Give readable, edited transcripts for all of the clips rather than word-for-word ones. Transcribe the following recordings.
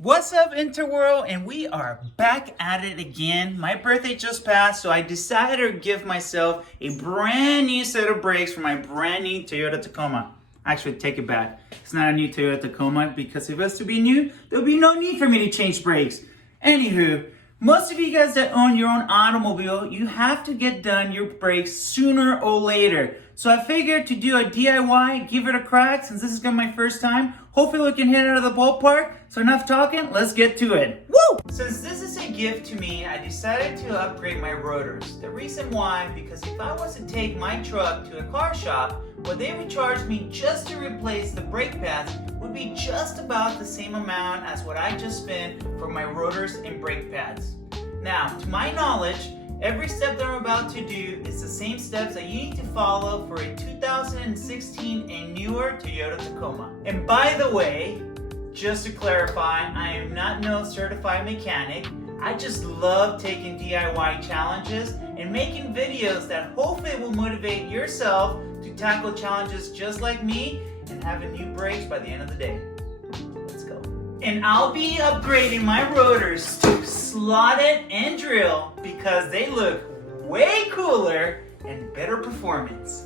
What's up, Interworld? And we are back at it again. My birthday just passed, so I decided to give myself a brand new set of brakes for my brand new Toyota Tacoma. Actually, take it back. It's not a new Toyota Tacoma because if it was to be new, there'll be no need for me to change brakes. Anywho, most of you guys that own your own automobile, you have to get done your brakes sooner or later. So I figured to do a DIY, give it a crack since this is gonna be my first time. Hopefully we can hit it out of the ballpark. So enough talking, let's get to it. Woo! Since this is a gift to me, I decided to upgrade my rotors. The reason why, because if I was to take my truck to a car shop, what they would charge me just to replace the brake pads would be just about the same amount as what I just spent for my rotors and brake pads. Now, to my knowledge, every step that I'm about to do is the same steps that you need to follow for a 2016 and newer Toyota Tacoma. And by the way, just to clarify, I am not no certified mechanic. I just love taking DIY challenges and making videos that hopefully will motivate yourself to tackle challenges just like me and having new brakes by the end of the day. Let's go. And I'll be upgrading my rotors to slotted and drill because they look way cooler and better performance.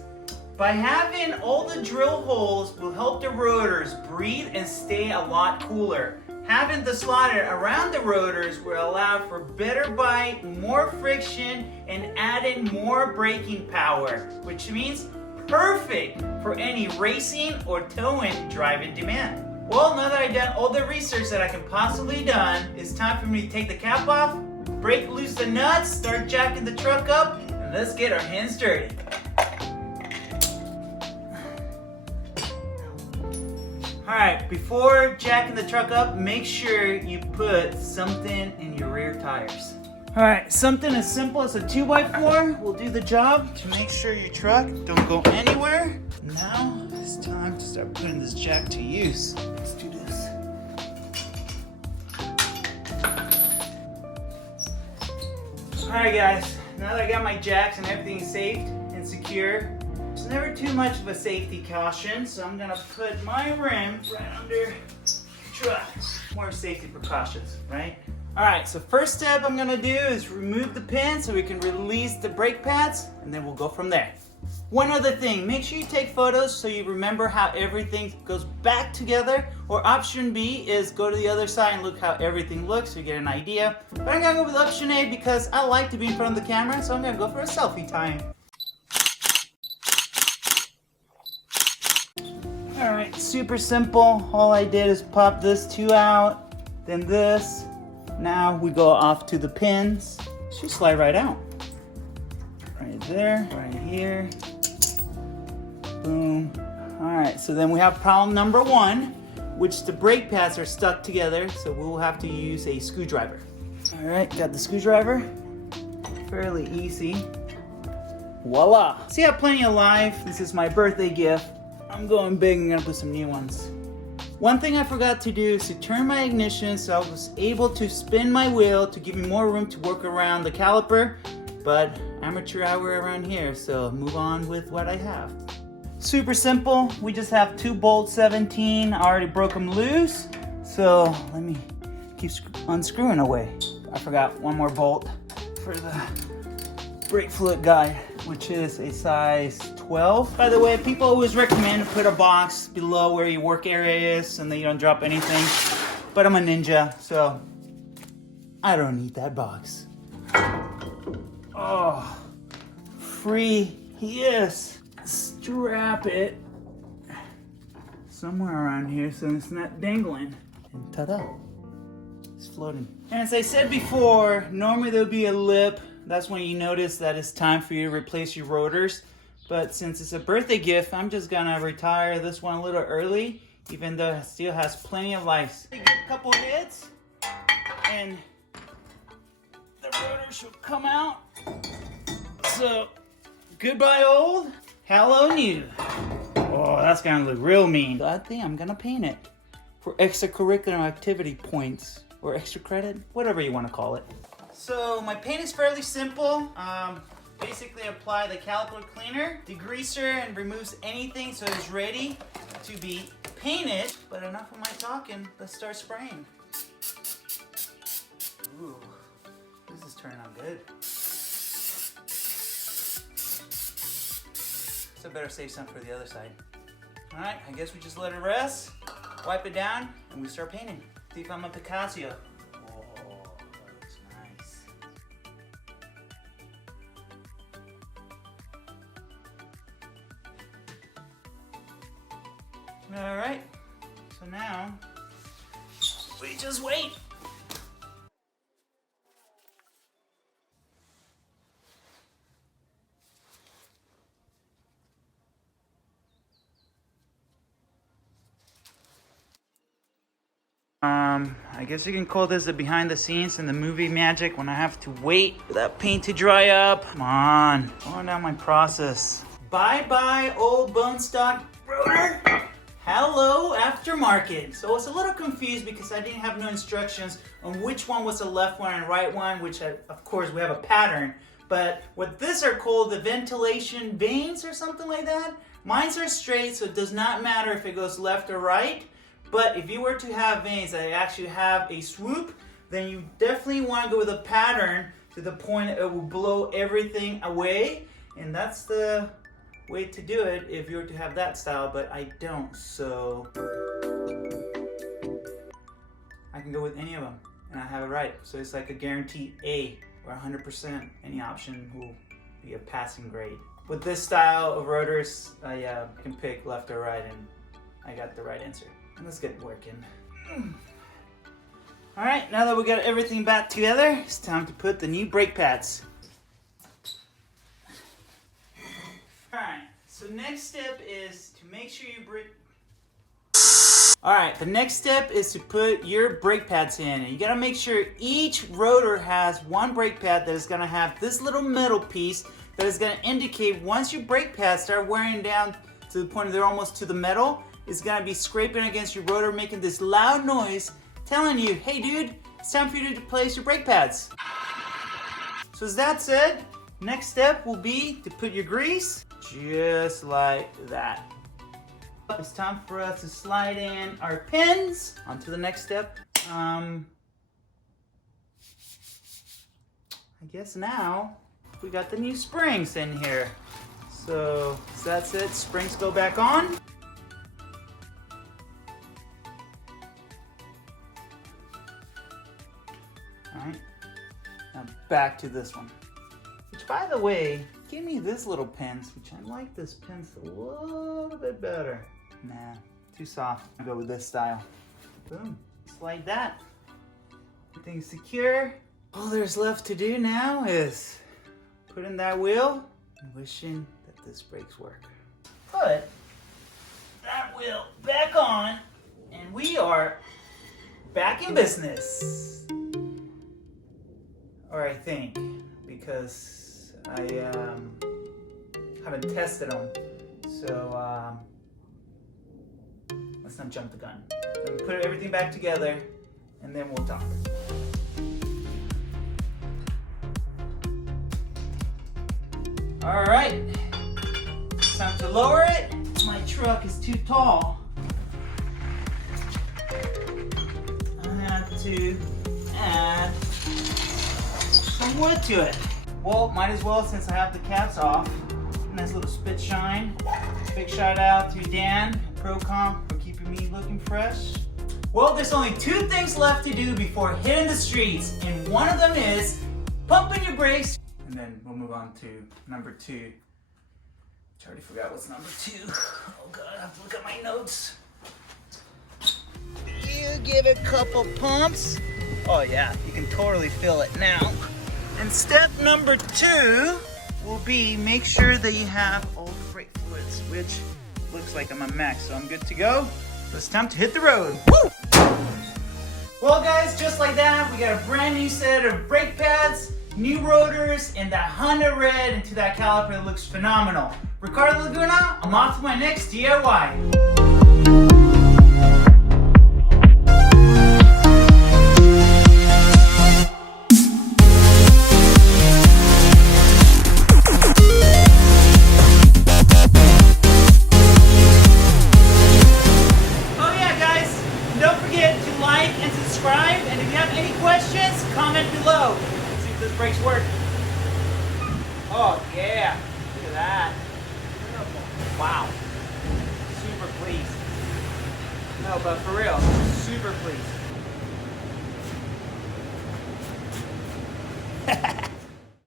By having all the drill holes will help the rotors breathe and stay a lot cooler. Having the slotted around the rotors will allow for better bite, more friction, and adding more braking power, which means perfect for any racing or towing driving demand. Well, now that I've done all the research that I can possibly done, it's time for me to take the cap off, break loose the nuts, start jacking the truck up, and let's get our hands dirty. Alright, before jacking the truck up, make sure you put something in your rear tires. Alright, something as simple as a 2x4 will do the job to make sure your truck don't go anywhere. Now it's time to start putting this jack to use. Let's do this. Alright guys, now that I got my jacks and everything safe and secure, there's never too much of a safety caution, so I'm gonna put my rims right under the truck. More safety precautions, right? Alright, so first step I'm gonna do is remove the pin so we can release the brake pads, and then we'll go from there. One other thing, make sure you take photos so you remember how everything goes back together, or option B is go to the other side and look how everything looks so you get an idea. But I'm gonna go with option A because I like to be in front of the camera, so I'm gonna go for a selfie time. Alright, super simple. All I did is pop this two out, then this. Now we go off to the pins. Should slide right out. Right there, right here. Boom. Alright, so then we have problem number one, which the brake pads are stuck together, so we will have to use a screwdriver. Alright, got the screwdriver. Fairly easy. Voila! See, I have plenty of life. This is my birthday gift. I'm going big and gonna put some new ones. One thing I forgot to do is to turn my ignition so I was able to spin my wheel to give me more room to work around the caliper, but amateur hour around here, so move on with what I have. Super simple, we just have two bolts 17, I already broke them loose, so let me keep unscrewing away. I forgot one more bolt for the brake fluid guide, which is a size 12. By the way, people always recommend to put a box below where your work area is and then you don't drop anything. But I'm a ninja, so I don't need that box. Oh, free, yes. Strap it somewhere around here so it's not dangling. And ta-da, it's floating. And as I said before, normally there'll be a lip. That's when you notice that it's time for you to replace your rotors. But since it's a birthday gift, I'm just gonna retire this one a little early, even though it still has plenty of life. You get a couple hits, and the rotor should come out. So, goodbye old, hello new. Oh, that's gonna look real mean. I think I'm gonna paint it for extracurricular activity points, or extra credit, whatever you wanna call it. So my paint is fairly simple. Basically apply the caliper cleaner, degreaser, and removes anything so it's ready to be painted. But enough of my talking, let's start spraying. Ooh, this is turning out good. So I better save some for the other side. All right, I guess we just let it rest, wipe it down, and we start painting. See if I'm a Picasso. Oh, that looks nice. All right, so now we just wait. I guess you can call this the behind the scenes in the movie magic when I have to wait for that paint to dry up. Come on, going down my process. Bye-bye, old bone stock rotor. Hello, aftermarket. So I was a little confused because I didn't have no instructions on which one was the left one and right one, which of course we have a pattern. But what these are called the ventilation vanes or something like that. Mines are straight, so it does not matter if it goes left or right. But if you were to have vanes that actually have a swoop, then you definitely want to go with a pattern to the point it will blow everything away. And that's the way to do it if you were to have that style, but I don't, so I can go with any of them and I have it right. So it's like a guaranteed A or 100%. Any option will be a passing grade. With this style of rotors, I can pick left or right, and I got the right answer. Let's get working. All right, now that we got everything back together, it's time to put the new brake pads. All right, so next step is to make sure you All right, the next step is to put your brake pads in. And you gotta make sure each rotor has one brake pad that is gonna have this little metal piece that is gonna indicate once your brake pads start wearing down to the point they're almost to the metal, it's gonna be scraping against your rotor, making this loud noise, telling you, hey dude, it's time for you to place your brake pads. So as that said, next step will be to put your grease, just like that. It's time for us to slide in our pins. On to the next step. I guess now we got the new springs in here. So that's it, springs go back on. Alright, now back to this one. Which, by the way, give me this little pins, which I like this pins a little bit better. Nah, too soft. I'll go with this style. Boom, just like that. Everything's secure. All there's left to do now is put in that wheel and wishing that this brakes work. Put that wheel back on, and we are back in business. Or I think, because I haven't tested them. So let's not jump the gun. Let me put everything back together and then we'll talk. All right, it's time to lower it. My truck is too tall. I have to add some wood to it. Well, might as well since I have the caps off. Nice little spit shine. Big shout out to Dan at ProComp for keeping me looking fresh. Well, there's only two things left to do before hitting the streets, and one of them is pumping your brakes. And then we'll move on to number two. I already forgot what's number two. Oh God, I have to look at my notes. You give it a couple pumps. Oh yeah, you can totally feel it now. And step number two will be make sure that you have all the brake fluids, which looks like I'm a max, so I'm good to go. So it's time to hit the road. Woo! Well guys, just like that, we got a brand new set of brake pads, new rotors, and that Honda red into that caliper that looks phenomenal. Ricardo Laguna, I'm off to my next DIY. Like and subscribe. subscribe, and if you have any questions, comment below. Let's see if those brakes work. Oh yeah, look at that. Wow, super pleased. No, but for real, super pleased.